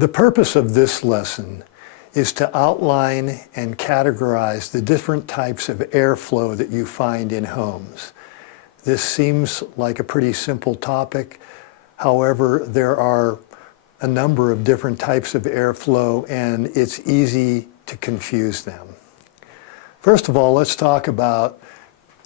The purpose of this lesson is to outline and categorize the different types of airflow that you find in homes. This seems like a pretty simple topic. However, there are a number of different types of airflow, and it's easy to confuse them. First of all, let's talk about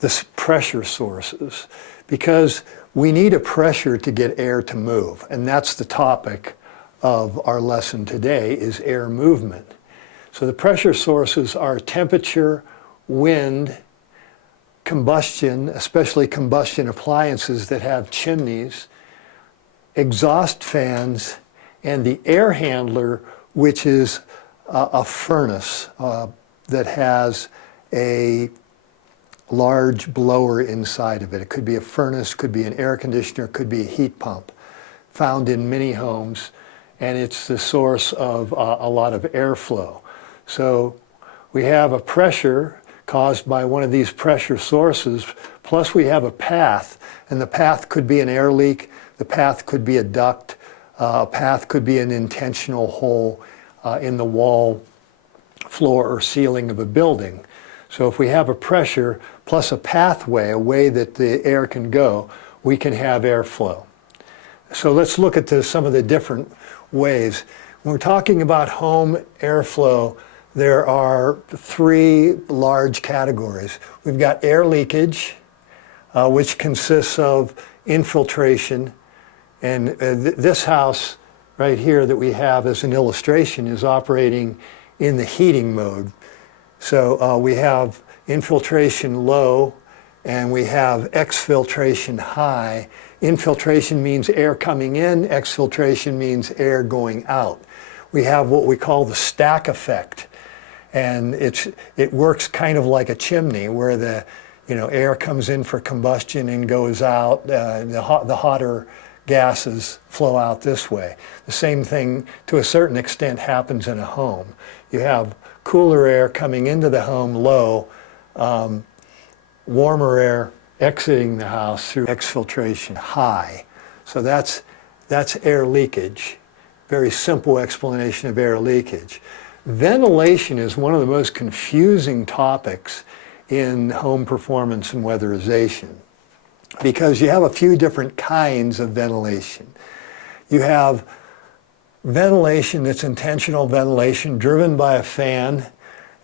the pressure sources, because we need a pressure to get air to move, and that's the topic of our lesson today, is air movement. So the pressure sources are temperature, wind, combustion, especially combustion appliances that have chimneys, exhaust fans, and the air handler, which is a furnace that has a large blower inside of it. It could be a furnace, could be an air conditioner, could be a heat pump, found in many homes, and it's the source of a lot of airflow. So we have a pressure caused by one of these pressure sources, plus we have a path, and the path could be an air leak, the path could be a duct, a path could be an intentional hole in the wall, floor, or ceiling of a building. So if we have a pressure plus a pathway, a way that the air can go, we can have airflow. So let's look at some of the different ways. When we're talking about home airflow, there are three large categories. We've got air leakage, which consists of infiltration. And this house right here that we have as an illustration is operating in the heating mode. So we have infiltration low, and we have exfiltration high. Infiltration means air coming in, exfiltration means air going out. We have what we call the stack effect, and it works kind of like a chimney where the air comes in for combustion and goes out. The hotter gases flow out this way. The same thing to a certain extent happens in a home. You have cooler air coming into the home low, warmer air exiting the house through exfiltration high. So that's air leakage. Very simple explanation of air leakage. Ventilation is one of the most confusing topics in home performance and weatherization, because you have a few different kinds of ventilation. You have ventilation that's intentional ventilation driven by a fan,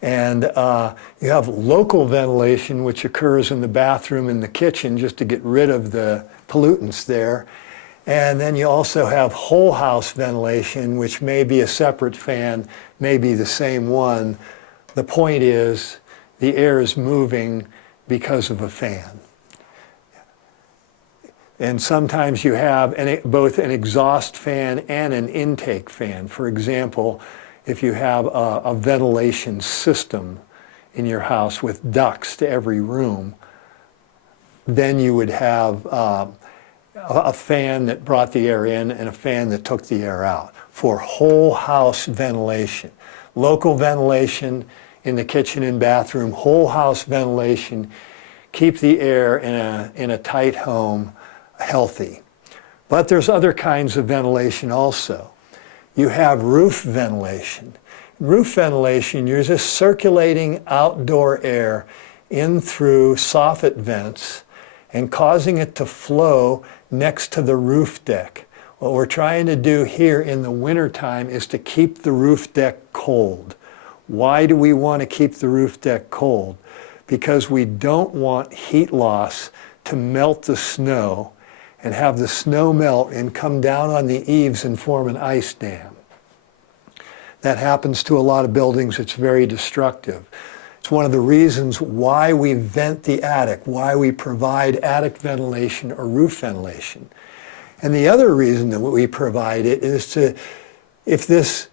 and you have local ventilation, which occurs in the bathroom and the kitchen just to get rid of the pollutants there. And then you also have whole house ventilation, which may be a separate fan, may be the same one. The point is the air is moving because of a fan. And sometimes you have both an exhaust fan and an intake fan. For example, if you have a ventilation system in your house with ducts to every room, then you would have a fan that brought the air in and a fan that took the air out for whole house ventilation. Local ventilation in the kitchen and bathroom, whole house ventilation, keep the air in a tight home healthy. But there's other kinds of ventilation also. You have roof ventilation. Roof ventilation, you're just circulating outdoor air in through soffit vents and causing it to flow next to the roof deck. What we're trying to do here in the wintertime is to keep the roof deck cold. Why do we want to keep the roof deck cold? Because we don't want heat loss to melt the snow and have the snow melt and come down on the eaves and form an ice dam. That happens to a lot of buildings. It's very destructive. It's one of the reasons why we vent the attic, why we provide attic ventilation or roof ventilation. And the other reason that we provide it is if this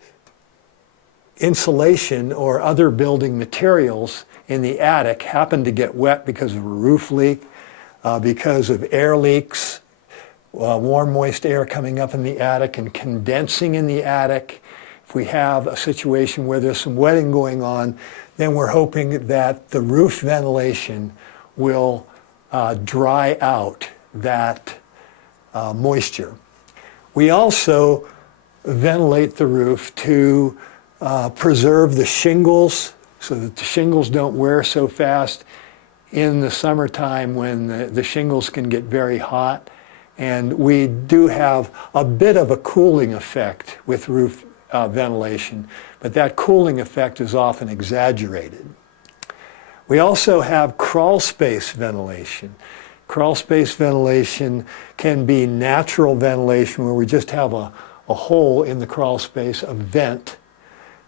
insulation or other building materials in the attic happen to get wet because of a roof leak, because of air leaks, warm, moist air coming up in the attic and condensing in the attic. If we have a situation where there's some wetting going on, then we're hoping that the roof ventilation will dry out that moisture. We also ventilate the roof to preserve the shingles so that the shingles don't wear so fast in the summertime when the shingles can get very hot. And we do have a bit of a cooling effect with roof ventilation, but that cooling effect is often exaggerated. We also have crawl space ventilation. Crawl space ventilation can be natural ventilation where we just have a hole in the crawl space, a vent.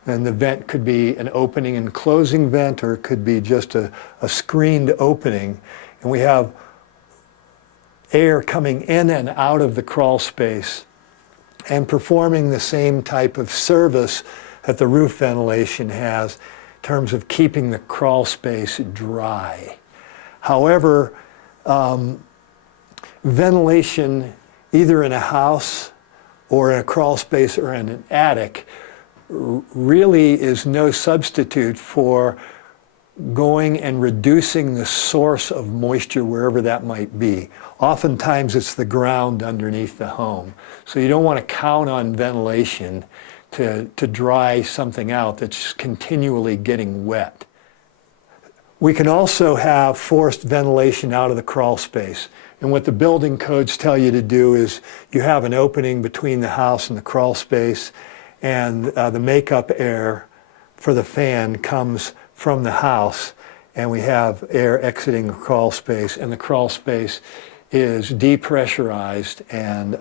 And the vent could be an opening and closing vent, or it could be just a screened opening. And we have air coming in and out of the crawl space and performing the same type of service that the roof ventilation has in terms of keeping the crawl space dry. However, ventilation either in a house or in a crawl space or in an attic really is no substitute for going and reducing the source of moisture wherever that might be. Oftentimes it's the ground underneath the home. So you don't want to count on ventilation to dry something out that's continually getting wet. We can also have forced ventilation out of the crawl space. And what the building codes tell you to do is you have an opening between the house and the crawl space, and the makeup air for the fan comes from the house, and we have air exiting the crawl space, and the crawl space is depressurized and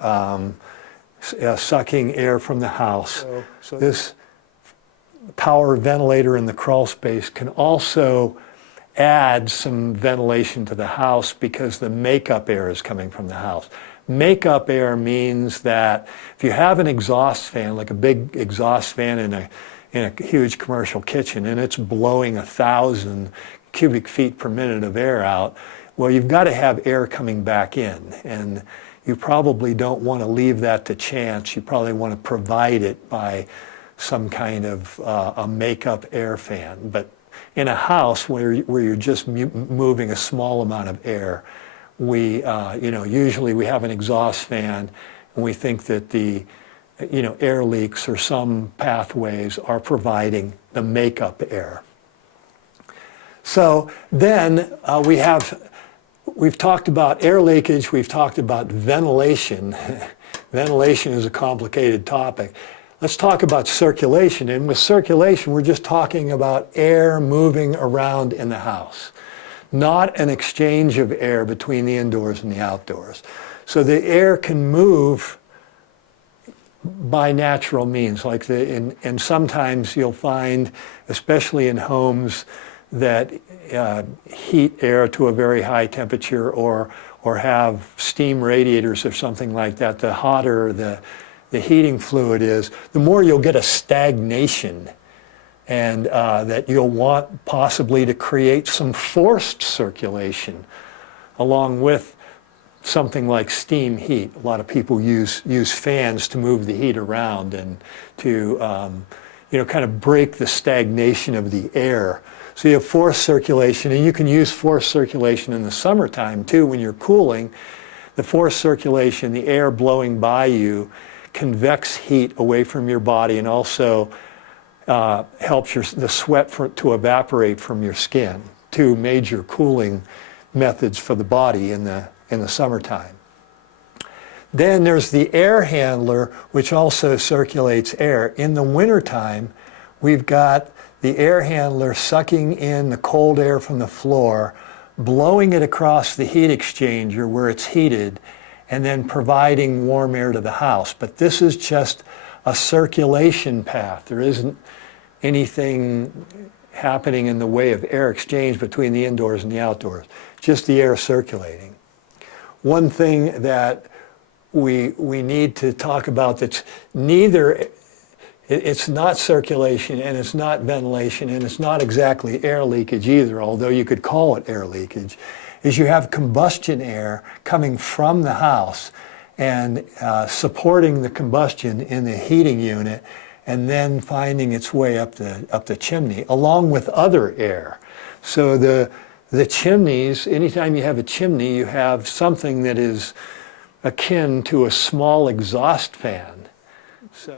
sucking air from the house. So this power ventilator in the crawl space can also add some ventilation to the house because the makeup air is coming from the house. Makeup air means that if you have an exhaust fan, like a big exhaust fan in a huge commercial kitchen, and it's blowing 1,000 cubic feet per minute of air out, well, you've got to have air coming back in. And you probably don't want to leave that to chance. You probably want to provide it by some kind of a makeup air fan. But in a house where you're just moving a small amount of air, we, usually we have an exhaust fan, and we think that the, air leaks or some pathways are providing the makeup air. So then we've talked about air leakage, we've talked about ventilation. Ventilation is a complicated topic. Let's talk about circulation. And with circulation, we're just talking about air moving around in the house, not an exchange of air between the indoors and the outdoors. So the air can move by natural means, and sometimes you'll find, especially in homes that heat air to a very high temperature or have steam radiators or something like that, the hotter the heating fluid is, the more you'll get a stagnation, and that you'll want possibly to create some forced circulation along with something like steam heat. A lot of people use fans to move the heat around and to kind of break the stagnation of the air. So you have forced circulation, and you can use forced circulation in the summertime too when you're cooling. The forced circulation, the air blowing by you, convects heat away from your body and also helps the sweat to evaporate from your skin. Two major cooling methods for the body in the summertime. Then there's the air handler, which also circulates air. In the wintertime, we've got the air handler sucking in the cold air from the floor, blowing it across the heat exchanger where it's heated, and then providing warm air to the house. But this is just a circulation path. There isn't anything happening in the way of air exchange between the indoors and the outdoors, just the air circulating. One thing that we need to talk about that's neither, it's not circulation and it's not ventilation and it's not exactly air leakage either, although you could call it air leakage, is you have combustion air coming from the house and supporting the combustion in the heating unit and then finding its way up the chimney, along with other air. So the chimneys, anytime you have a chimney, you have something that is akin to a small exhaust fan So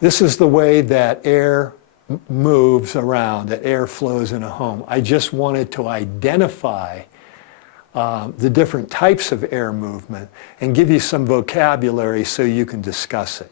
this is the way that air moves around, that air flows in a home. I just wanted to identify the different types of air movement and give you some vocabulary so you can discuss it.